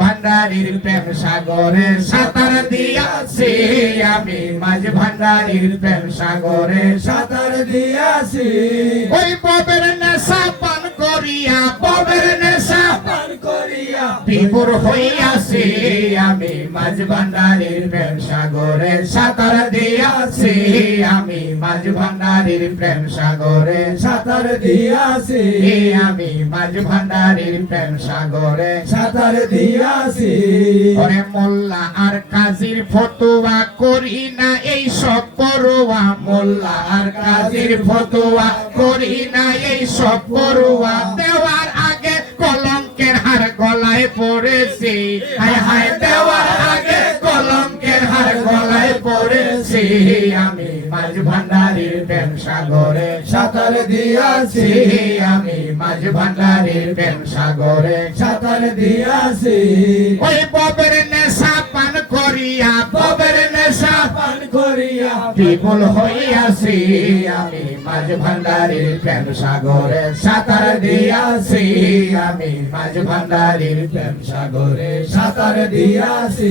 ভান্ডারির প্রেম সাগরে সাঁতার দিয়াছি। আমি মাঝ ভান্ডারির প্রেম সাগরে সাঁতার দিয়াছি। ওই পবের নেশা পান করিয়া পবের নেশা বিপুর হইয়াছি, আমি মাঝ ভান্ডারির প্রেম সাগরে সাঁতার দিয়াছি, আমি মাঝ ভান্ডারির প্রেম সাগরে সাঁতার দিয়াছি, আমি মাঝ ভান্ডারির প্রেম সাগরে সাঁতার দিয়াছি। ওরে মোল্লা, আর কাজীর ফতুয়া করি না, এই সব পড়ুয়া মোল্লা, আর কাজীর ফতুয়া করি না, এই সব পড়ুয়া গলায় পড়েছি। হায় হায়, দেওয়ার আগে কলঙ্কের হার গলায় পড়েছি। আমি মাঝ ভান্ডারের প্রেম সাগরে সাঁতার দিয়াছি। আমি মাঝ ভান্ডারের প্রেম সাগরে সাঁতার দিয়াছি। ওই ববের নেশা পান করিয়া করিয়া বিপুল হইয়াছি আমি মাঝ ভান্ডারির প্রেম সাগরে সাঁতার দিয়াছি, আমি মাঝ ভান্ডারির প্রেম সাগরে সাঁতার দিয়াছি।